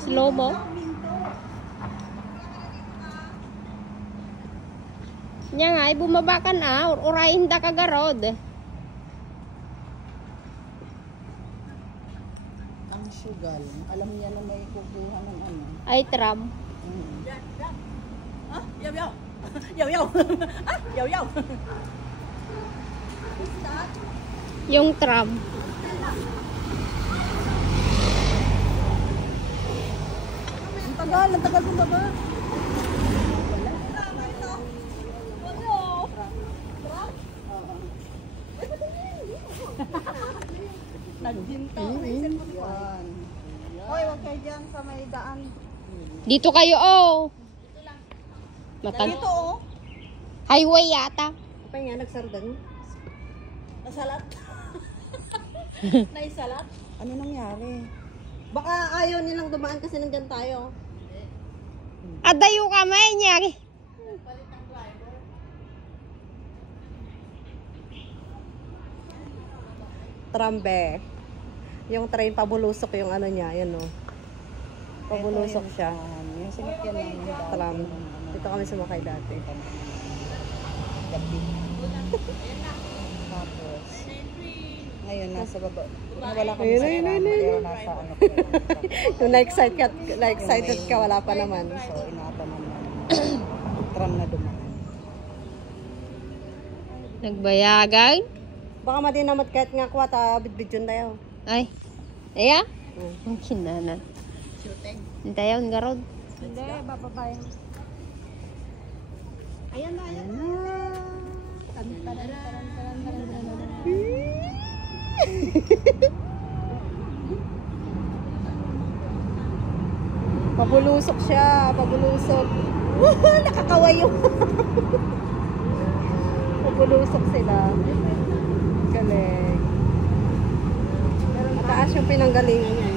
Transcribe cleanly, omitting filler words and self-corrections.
Slow mo. Nya nga, ay bumaba ka na. Urahin da ka garod. Ang sugal. Alam niya na may kukuha ng ano. Ay, tram. Ah, yaw yaw. Yaw yaw. Ah, yaw yaw. Yung tram. Ang tagal bumaba. Naghinto. Yan. Hoy, wag kayo dyan sa may daan. Dito kayo, oh. Dito, oh. Highway yata. Pa nga, nagsardan. Nasalat. Naisalat? Ano nangyari? Baka ayaw nilang dumaan kasi nandyan tayo. Adayo ka, may nyari. Trambe. Yung train pabulusok yung ano niya, yan o. Pabulusok siya. Yung sinakyan namin tram. Dito kami sumakay dati. Tapos, ngayon nasa baba. Wala kami sa tram. Pero nasa ano ko. Yung na-excited ka, wala pa naman. So, inaatan naman. Tram na dumaan. Nagbayagan. Baka madinamat kahit nga kwa, bid-bidyon tayo. Ay. Aya? Ang kinana. Hintayaw, garod. Hindi, bababayan. Ayan na, ayan na. Pabulusok siya, pabulusok. Nakakawayo. Pabulusok sila. Galing. Mataas yung pinanggalingan niya.